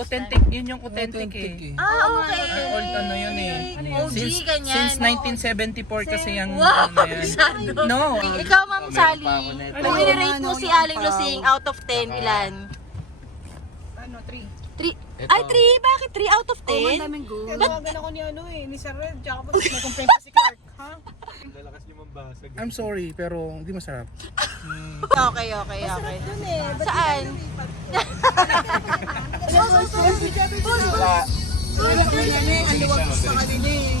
Authentic, yun yung authentic eh. Okay. Old ano yun eh. OG, ganyan. Since 1974 kasi yung Wow, ano yan. masyado. No. Ikaw, Ma'am Sally, kung i-rate mo si Aling Lusing out of 10, ilan? Ano, 3. 3. Ay, 3? Bakit 3 out of 10? Daming good. Tinawagan ako ni ano eh, ni Sir Red, tsaka pa may complaint pa si Clark. Ha? Lalakas niyo mambasag. I'm sorry, pero hindi masarap. Okay. Dun eh. Saan? Ang luwag sa kanila eh.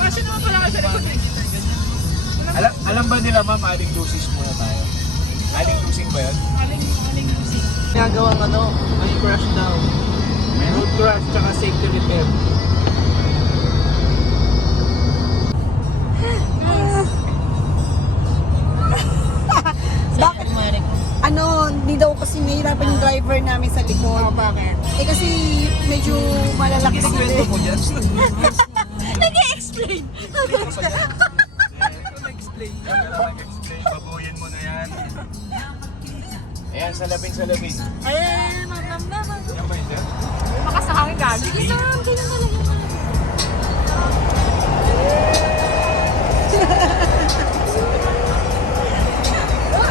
Kasi naman pala kayo sa likod eh. Alam ba nila ma'am, aling dosis muna tayo? Aling dosing ba yan? Aling music. Ginagawang ano, may crush daw. Road crush tsaka safety repair. Bakit? Ano, hindi daw kasi nahihirapan yung driver namin sa likod. Bakit? Eh kasi medyo malalaki sila Kwento eh. mo dyan? Nag-explain. Explain. Explain, babuyin mo na yan. Ayan, salamin. Ay, ma'am. Yan ba yun sir? Makasakang gagi. Sige, ma'am. Ganyan talaga.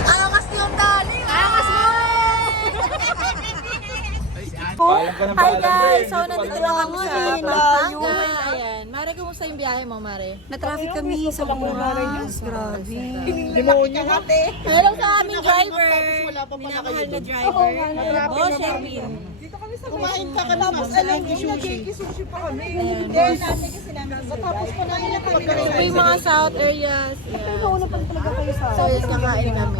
Angas yung galing. Angas mo! Paalam ka ng Hi paalam, guys! Bre. So, nandito na kami sa Pampanga. Ayan. Mare, kumusta yung biyahe mo, Mare? Na-traffic kami sa oras. Grabe. Hello sa aming driver. Minamahal na driver. Boss Sherwin. Kumain pa kami mas alam sushi pa kami. Hindi natin kasi namin. Tapos pa namin na kami. Ito yung mga south areas. Nauna pa talaga kayo sa So, yes, nakain kami.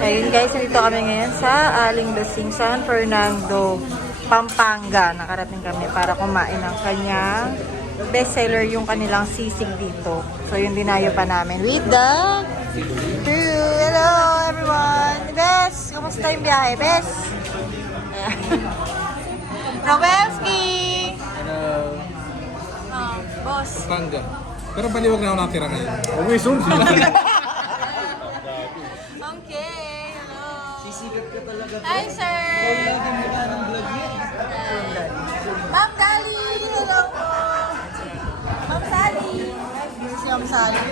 Ayun guys, nandito kami ngayon sa Aling Lusing, San Fernando, Pampanga. Nakarating kami para kumain ng kanyang bestseller, yung kanilang sisig dito. So, yung dinayo pa namin with the crew. Hello everyone! Bes! Kumusta yung biyahe, Bes? Robelski! Hello. Boss. Panga. Pero baliwag na ako nakatira ngayon. Uy, zoom. Okay, hello. Sisigat ka talaga. Hi, sir! Ma'am Dali! Hello po! Ma'am Sally! Si Ma'am Sally.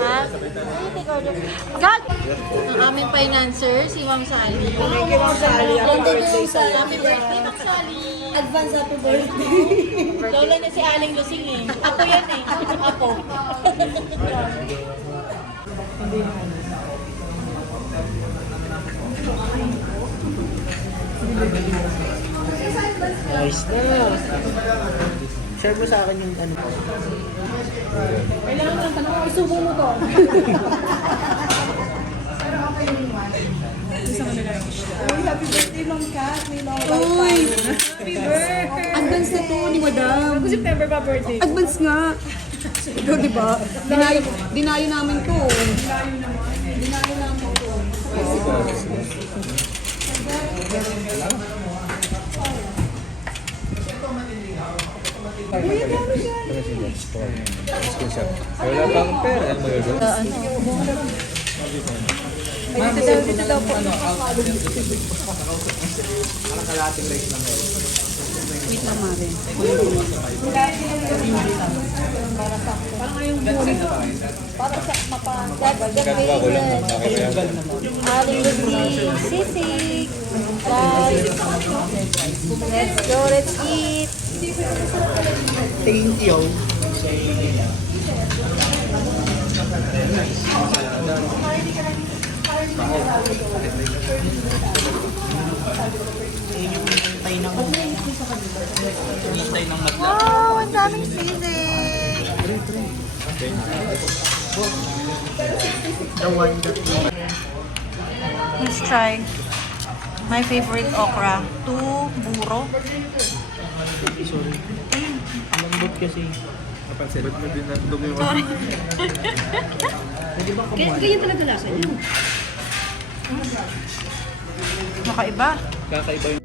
Ha? Ay, take order. God! Ang aming financer, si Ma'am Sally. Thank you, Ma'am Sally. Happy birthday sa Happy birthday, Ma'am Sally! Advance happy birthday. Lola niya si Aling Lusing eh. Ako yan eh. Ako. Nice na. Share mo sa akin yung ano. Kailangan mo lang tanong ko, isubo mo to. Happy birthday, Ma'am Kat. May mga happy birthday. Advance na to ni Madam. September pa birthday. Advance nga. Ikaw, di ba? Dinayo namin to. Dinayo namin to. Wala bang pera? Ano magagawa? Dito daw po. Kalating rice lang ngayon. Wait lang, Mare. Para sa Gagawa ko lang. Aling Lusing, sisig. Guys, let's go, let's eat. Thank you. Hintay ng matla. Wow, ang daming sisig. The one that Let's try my favorite okra. Buro. Sorry. Ang lambot kasi. Napansin. Ba't mo din nandumi mo? Sorry. Pwede ba kumuha? Ganyan talaga lasa niya. Makaiba. Kakaiba yung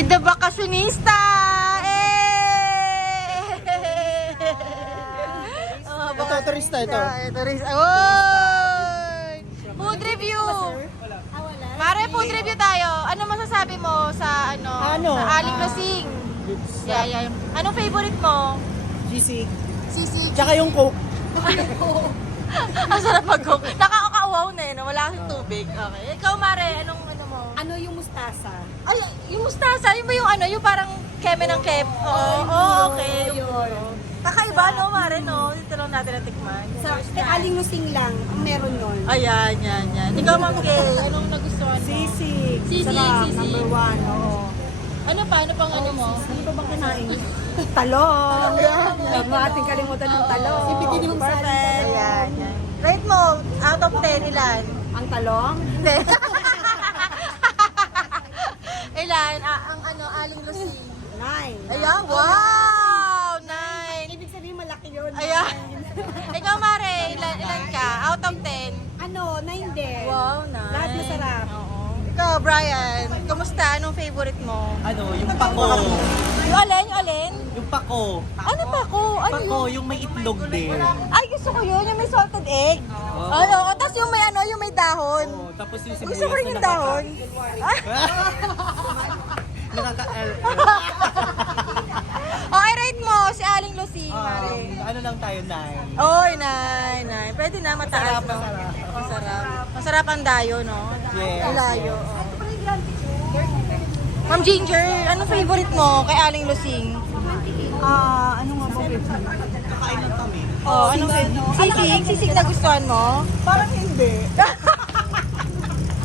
With the Bakasyonista! Oh, Ito, turista ito. Turista. Oy! Food review! Mare, food review tayo. Ano masasabi mo sa sa Aling Lasing? Yeah. Anong favorite mo? Sisig. Sisig. Tsaka yung Coke. Ang sarap mag-cook. Nakakauwaw na no? Wala kasing tubig. Okay. Ikaw, Mare, anong mo? Ano yung mustasa? Ay, yung mustasa, yun ba yung yung parang keme ng kep? Oo, okay. Kakaiba, no, Mare, no? Dito lang natin natikman. Sa Aling Lusing lang, ang meron nun. Ayan, yan. Ikaw, Ma'am Kay, anong nagustuhan mo? Sisig. Sisig, Sarap, sisig. number 1, oo. Ano pa? Ano pang ano mo? Ano pa bang kinain? Talong. Huwag mo ating kalimutan ng talong. Perfect. Ayan. Rate mo, out of 10, ilan? Ang talong? Hindi. Ilan? Ang Aling Lasing. 9. Ayan, wow! 9. Ibig sabihin malaki yun. Ayan. Ikaw, Mare, ilan ka? Out of 10? Ano, 9 din. Wow, 9. Lahat masarap. Oo. Ikaw, Brian, kumusta? Anong favorite mo? Ano, yung pako. Yung alin? Yung alin? Yung pako. Ano pa ko? Ano Pako, yun? yung may itlog din. Ay, gusto ko yun. Yung may salted egg. Oo. Tapos yung may yung may dahon. Oh, tapos yung sibuyas Gusto ko rin yung dahon. Okay, rate mo si Aling Lasing, Mare. Ano lang tayo, 9. Oy, 9. Pwede na, mataas, no? Masarap. Masarap ang dayo, no? Yes. Ang layo. Ma'am Ginger, anong favorite mo kay Aling Lasing? Ano nga ba favorite? Kakain lang kami. Oh, anong favorite? Sisig? Sisig na gustuhan mo? Parang hindi.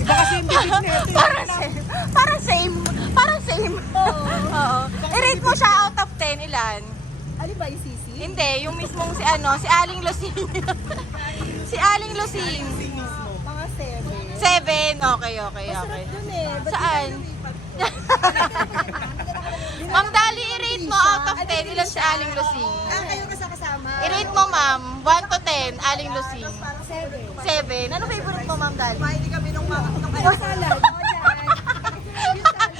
Iba kasi yung bibig natin. Parang same. Parang same. Oo. I-rate mo siya out of 10, ilan? Ano ba yung sisi? Hindi, yung mismong si Aling Lasing. Si Aling Lasing. Mga 7. 7. Okay. Dun eh. Saan? Ma'am Dali, i-rate mo out of 10, ilan si Aling Lasing? Kayo kasama? I-rate mo, ma'am, 1 to 10, Aling Lasing. 7. 7. Ano favorite mo, Ma'am Dali? Kumain kami nung salad.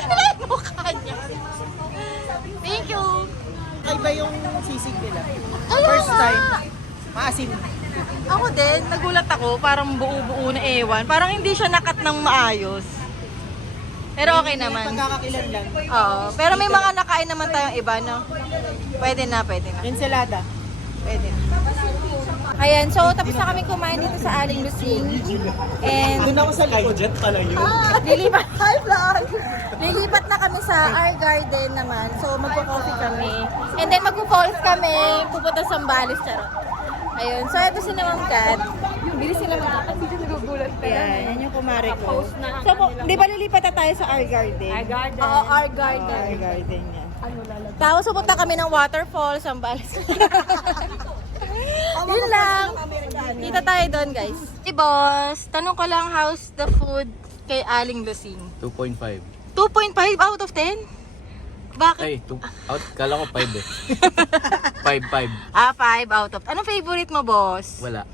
Ano yung mukha niya? Thank you. Iba yung sisig nila. Kaya First nga. time. Maasim. Ako din, nagulat ako, parang buo-buo na ewan. Parang hindi siya nakat ng maayos. Pero okay naman. Pagkakakilan lang. Oo. Pero may mga nakain naman tayong iba, no? Pwede na. Ensalada. Pwede na. Ayan, so tapos na kami kumain dito sa Aling Lasing. And Doon ako sa likod. Dyan pala yun. lilipat, lilipat na kami sa our garden naman. So magpo-coffee kami. And then magpo-falls kami, pupunta sa Zambales, charot. Ayun, so ito si Ma'am Kat. Bilis sila mag-akas. Hindi nagugulat pa. Yan yung kumare ko. So, di ba lilipat na tayo sa our garden? Our garden. Oo, our garden. Our garden yan. Tapos pupunta kami ng waterfall, Zambales. Yun lang. Kita tayo doon, guys. Hey, boss. Tanong ko lang, how's the food kay Aling Lasing? 2.5. 2.5 out of 10? Bakit? Ay, kala ko 5 eh. 5. 5 out of. Anong favorite mo, boss? Wala.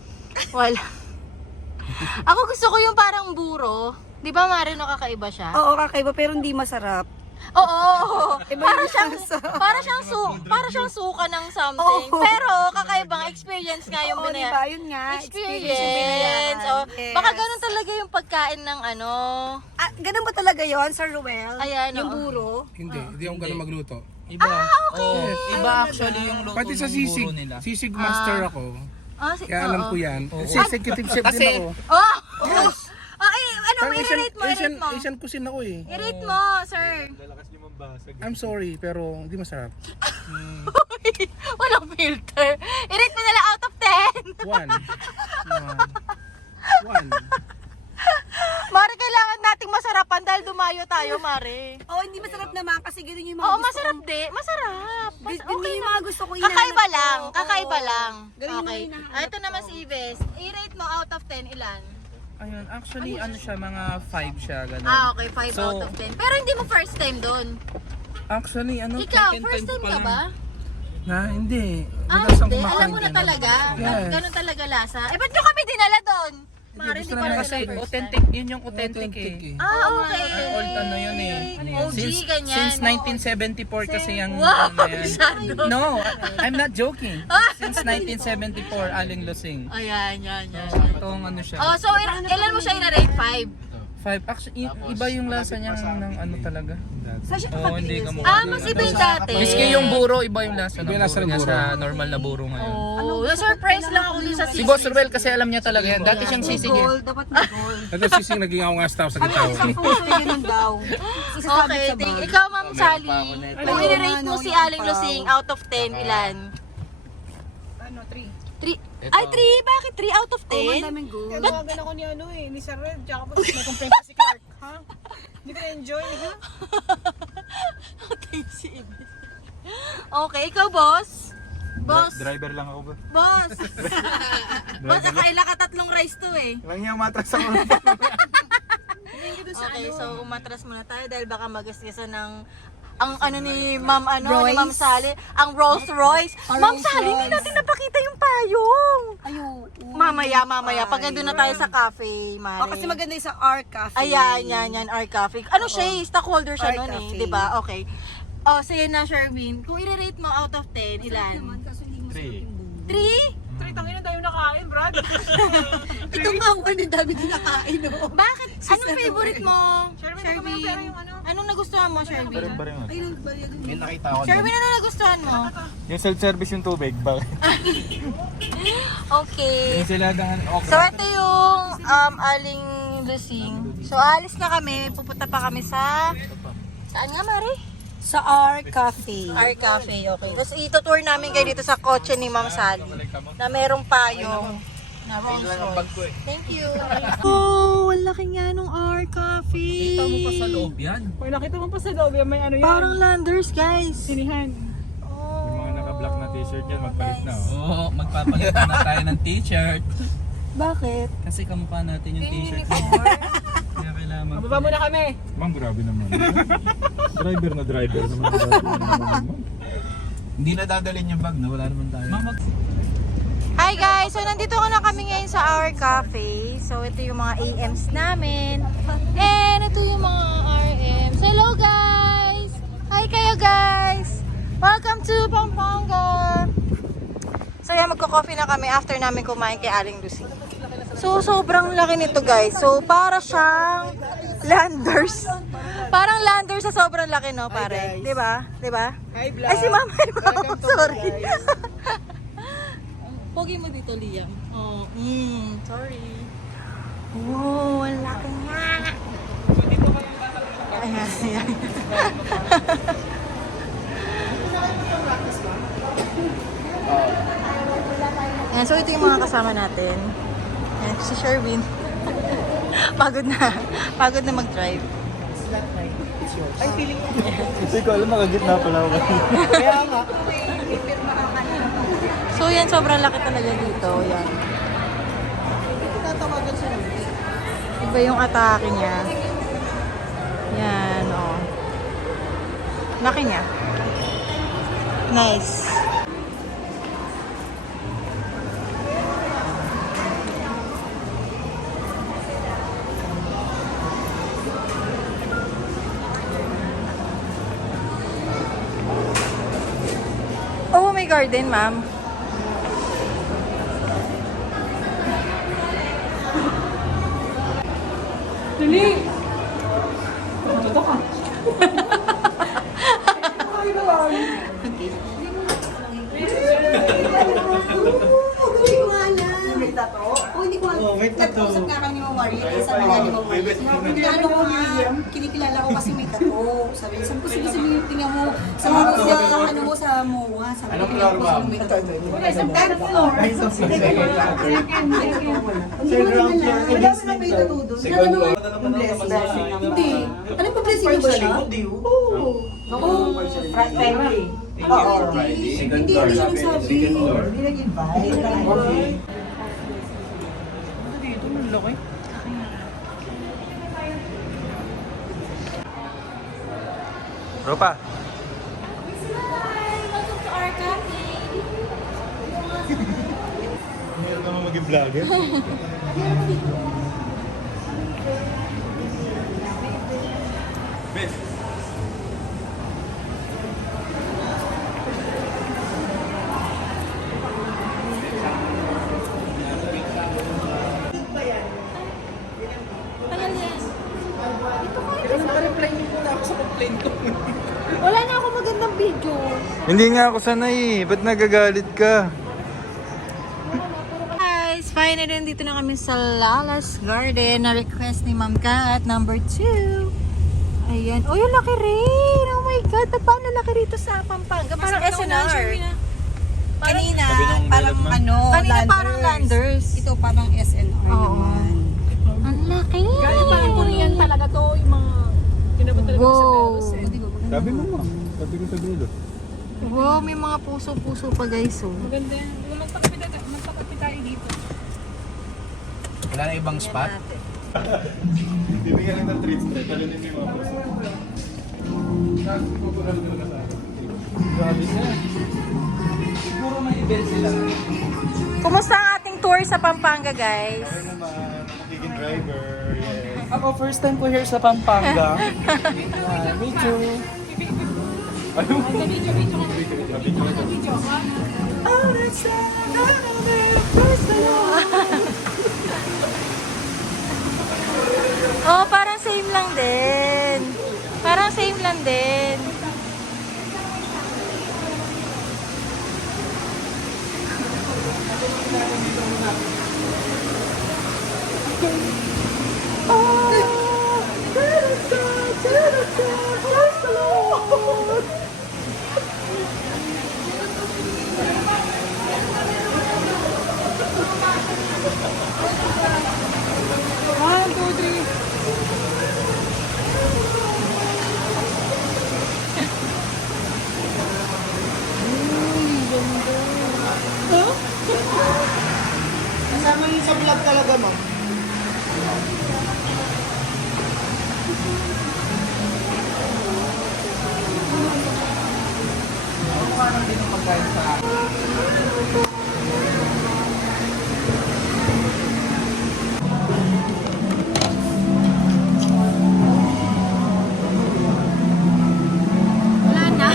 Wala. Ako gusto ko yung parang buro. Di ba, Marino, kakaiba siya? Oo, kakaiba pero hindi masarap. Oo. Para siyang suka ng something. Oo. Pero kakaibang experience nga yung Oo, binaya. diba? Yun nga. Experience. Oh, Yes. baka ganun talaga yung pagkain ng Ganun ba talaga yon Sir Ruel? Ayan, Yung oo. buro? Hindi ako ganun magluto. Iba. okay. Iba actually yung luto Pati sa ng sisig, buro nila. sisig master ako. Kaya alam ko yan. Executive chef Kasi- din ako. Oh! Ay, ano, Parang i-rate mo, i-rate mo. Asian cuisine ako eh. I-rate mo, sir. I'm sorry, pero hindi masarap. Walang filter. I-rate mo na lang out of 10. 1. Mare, kailangan nating masarapan dahil dumayo tayo, Mare. Oo, hindi masarap naman kasi ganun yung mga Oo, gusto masarap kong- di. Masarap. Ganun yung mga gusto ko Kakaiba lang. Oo. Kakaiba lang. Ganun yung Okay. mga hinahanap Ito naman si Ives. I-rate mo out of 10 ilan? Ayun, actually ano siya, mga 5 siya, ganun. Okay. 5 So, out of 10. Pero hindi mo first time doon. Actually, ano, Ikaw, second first time pa ka lang. ba? Hindi. Ah, Madalas ako hindi. Alam kumakain mo na dyan. talaga. Yes. Ganun talaga lasa. Eh, ba't nyo kami dinala doon? Mari, gusto hindi pa naman Kasi first authentic, yun yung authentic eh. time. Ah, okay. Old ano yun eh. OG, ganyan. Since 1974 kasi yung Wow, ano na yan. masyado. No, I'm not joking. Since 1974, Aling Lusing. Ayan, yan. Itong ano siya. Oh, so ilan mo siya i-rate? 5? 5. Actually, iba yung lasa niya ng ano talaga. Saan siya Oo, hindi ka mo. Ah, mas iba yung dati. Miski yung buro, iba yung lasa ng Iba yung lasa buro ng niya buro. sa normal na buro ngayon. Oh, na-surprise lang ako dun sa Si Boss Ruel kasi alam niya talaga yan. Dati siyang sisig eh. Gold, dapat may gold. Ito sising naging ako nga staff sa Kami gitao. isang puso yung ganun daw. Isasabi Okay, sa bag. ikaw Ma'am Sally, kung i-rate mo si Aling Lusing out of 10, ilan? Ano, 3. 3. Ay, 3? Bakit 3 out of Oh, ang 10? daming gold. Tawagan ako ni ano eh, ni Sir Red, tsaka pag nag-complain si Clark. Ha? Hindi ka enjoy, ha? Okay, si Ibis. Okay, ikaw boss? Boss? Driver lang ako ba? Boss! Boss, akaila ka 3 rice to eh. Lang niya matras ako. Okay, so umatras muna tayo dahil baka magasgasan ng ang ano ni Ma'am ni Ma'am Sally, ang Rolls Royce. Ma'am Sally, hindi natin napakita yung payong. Mamaya, pag nandun na tayo sa cafe, Mari. Oh, kasi maganda yung sa R Cafe. Ayan, yan, R Cafe. Ano siya eh, stockholder siya R nun eh, Cafe. di ba? Okay. Oh, sige na, Sherwin. Kung i-rate mo out of 10, ilan? 3. 3? 3, tangin na tayo nakain, Brad. Ito nga ako, ang dami din nakain. Oh. Bakit? Anong favorite mo, Sherwin, Sherwin? baka pera yung ano. Anong nagustuhan mo, Sherwin? Bareng mo. Ayun, baliya dun. May nakita ako doon. Sherwin, ano nagustuhan mo? Yung self-service yung tubig. Bakit? Okay. Yung sila dahan So, ito yung Aling Lusing. So, alis na kami. Pupunta pa kami sa... Saan nga, Mari? Sa R Cafe. R Cafe, okay. Tapos itutour namin kayo dito sa kotse ni Ma'am Sally na merong payong na Rolls Royce. Thank you. Oh, ang laki nga nung R Cafe. Kita mo pa sa loob yan. Pag nakita mo pa sa loob, yan, may ano yan. Parang Landers, guys. Sinihan. Yung mga naka-black na t-shirt yan, magpalit na. Oh. Oo, magpapalit na tayo ng t-shirt. Bakit? Kasi kamukha natin yung t-shirt. Kaya kailangan Mababa muna kami. Ma'am, grabe naman. Driver naman. Hindi na dadalhin yung bag na, wala naman tayo. Hi guys! So, nandito ko na kami ngayon sa Our Cafe. So, ito yung mga AMs namin. And ito yung mga RMs. Hello guys! Hi kayo guys! Welcome to Pampanga! So, yan, magko-coffee na kami after namin kumain kay Aling Lucy. So, sobrang laki nito guys. So, para siyang Landers. Parang Landers sa sobrang laki, no, pare? Di ba? Di ba? Hi, vlog. Ay, si Mama. Welcome to Sorry. guys. Pogi mo dito, Liam. Oh, sorry. Wow, ang laki nga. Ayan. Ayan, so ito yung mga kasama natin. Ayan, si Sherwin. Pagod na mag-drive. Hindi ko alam, makagitna pala ako. So yan, sobrang laki talaga dito. Yan. Iba yung atake niya. Yan, oh. Laki niya. Nice. Oh, may garden, ma'am. Dali! Hindi ko alam. May tato? Oh, hindi ko alam. Nag-usap nga kami ni Mama Maria. Sabi nga ni Mama Maria. Kilala ko nga. Kinikilala ko kasi may tato. Sabi ko, sige, tingnan mo. Sa ano mo sa MOA. Sabi ko, tingnan mo may tato. Wala, isang third floor. Hindi ko naman alam. Wala mo na may tato doon. Second floor. Hindi. Alam mo, blessing mo ba siya? Oo. Front family. Oo. Hindi siya nagsabi. Hindi nag-invite. Dito, ang laki. Ropa. Hindi naman mag-vlog. Vlogger. Wala na ako magandang video. Hindi nga ako sanay. Ba't nagagalit ka? Guys, finally nandito na kami sa Lala's Garden na request ni Ma'am Kat, number 2. Ayan. Oh, yung laki rin. Oh my God. Ba't paano laki rito sa Pampanga? Parang SNR. Kanina, parang ano, Kanina parang Landers. Ito parang SNR Oo. naman. Ang laki. Galing parang Korean talaga to, yung mga kinabot talaga sa Wow. Belos eh. Sabi mo ma. Sabi ko sa Belo. Wow, may mga puso-puso pa guys. Oh. Maganda yan. Magpakapit tayo dito. Wala na ibang spot? Bibigyan lang ng treats. Talinin mo yung mga puso. Grabe siya. Siguro may event sila. Kumusta ang ating tour sa Pampanga, guys? Ano naman, magiging driver. Yes. Ako, first time ko here sa Pampanga. Yeah, me too. Oh, parang same lang din. Parang same lang din. Kasama yun sa vlog talaga, ma'am. Parang din yung pagkain sa akin. Wala na.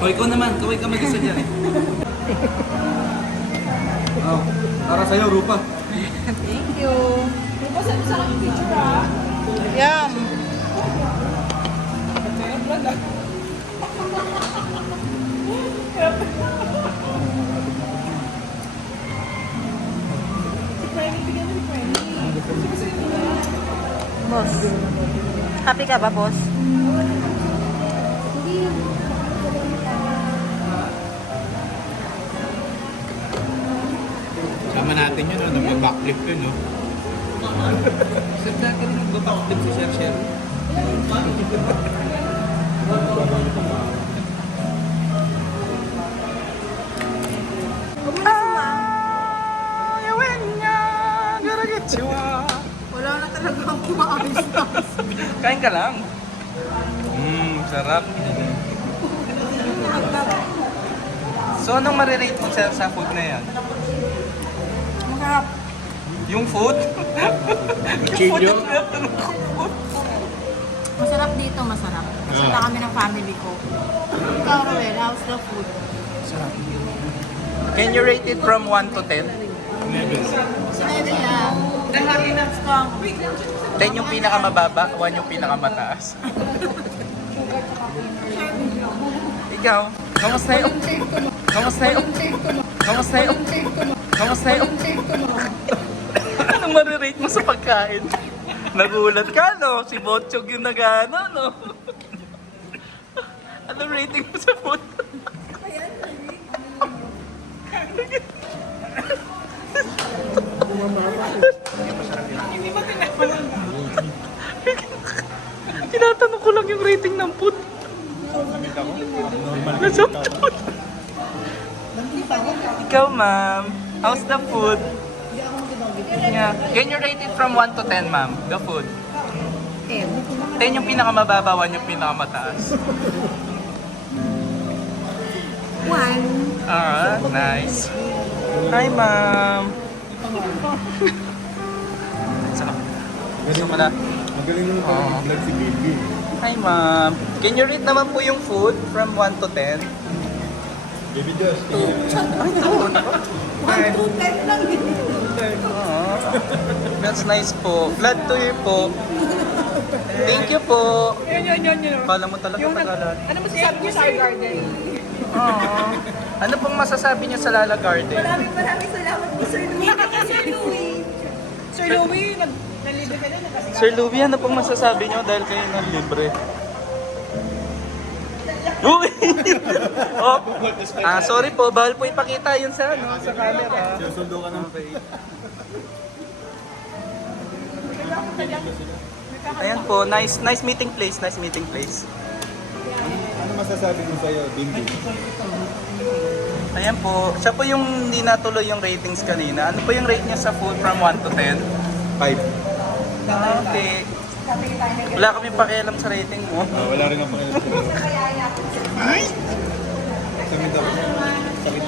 O, ikaw naman. Kaway ka mag-isa dyan. Oh, para sa'yo, Rupa. Thank you. Yum. Boss. Happy ka ba, boss? Sama natin yun, no? Nag-backflip yun, no? Sir, natin nag-backflip si Sir Sher. Wala na talaga akong kumaayos na. Kain ka lang. Sarap. So, anong marirate mo sa food na yan? Masarap. Yung food? Yung food na Masarap dito, masarap. Masarap kami ng family ko. Ikaw, Roel, how's the food? Can you rate it from 1 to 10? Sinabi niya, strong. 10 yung pinakamababa, 1 yung pinakamataas. Ikaw, kamusta yung... Kamusta yung... Kamusta yung... Kamusta yung... Anong marirate mo sa pagkain? Nagulat ka, no? Si Botchog yung nag-ano, no? Anong rating mo sa food? Hindi ba Some food. Ikaw, ma'am. How's the food? Yeah. Can you rate it from 1 to 10, ma'am? The food. 10 yung pinakamababa, 1 yung pinakamataas. 1. Nice. Hi, ma'am. Sarap. Gusto mo na? Magaling naman pala mag-vlog si baby. Hi, ma'am. Can you rate naman po yung food from 1 to 10? Baby Josh, Ay, doon. 1 to 10 lang din. That's nice po. Glad to hear po. Thank you po. Yun. Kala mo talaga Tagalog. Ano mo sasabi niyo sa garden? Ano pong masasabi niyo sa Lala Garden? Maraming salamat po, Sir Louie. Sir Louie. Sir Louie, nalibre ka na kasi. Sir Louie, ano pong masasabi niyo dahil kayo ng libre? Uy! Oh. Sorry po, bawal po ipakita yun sa camera. susundo ka ng pay. Ayan po, nice meeting place, Nice meeting place. Ano masasabi ko sa'yo, Bimbi? Ayan po, siya po yung hindi natuloy yung ratings kanina. Ano po yung rate niya sa food from 1 to 10? 5. Okay. Wala kami pakialam sa rating mo. Wala rin ang pakialam. Sakit ako. Sakit.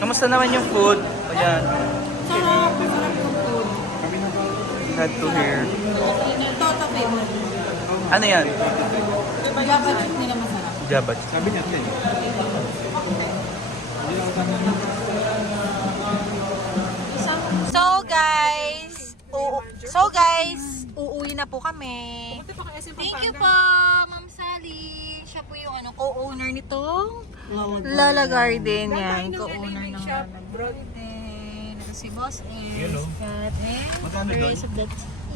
Kamusta naman yung food? Ayan. Sarap yung food. Glad to hear. Toto favorite. Ano yan? Java chip nila masarap. Jabat. Sabi niya, eh. So guys, uuwi na po kami. Thank you po, Ma'am Sally. Siya po yung co-owner nitong Lala Garden. Yan, co-owner ng Lala Garden. Ito si Boss and Kat and the rest of the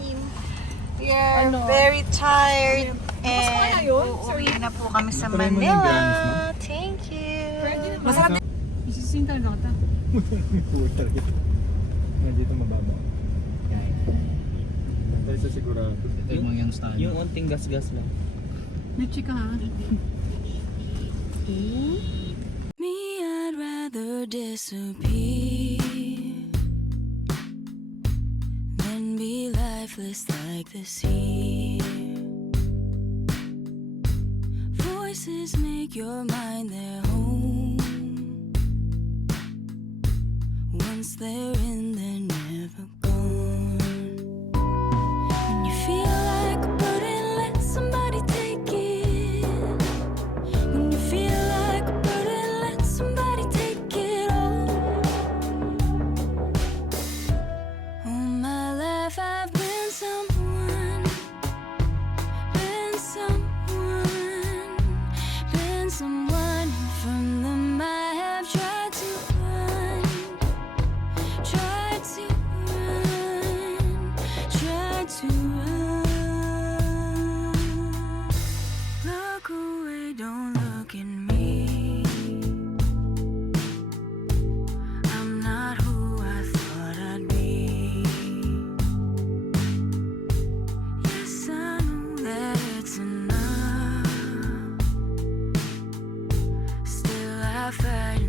team. We are very tired and uuwi na po kami sa Manila. Thank you. Masarap. Isisin talaga kita. Puta rin. Nandito mababa. Tayo sa sigurado. Yung unting gas-gas lang. May ka ha. Me, I'd rather disappear than be lifeless like the sea. Voices make your mind their home. Once they're in, they're never gone. When you feel like a burden, let somebody take it. When you feel like a burden, let somebody take it all. All my life I've been someone, been someone, been someone. From them I have tried to run, tried to run, tried to run. Look away, don't look at me. I'm not who I thought I'd be. Yes, I know that it's enough. Still I fight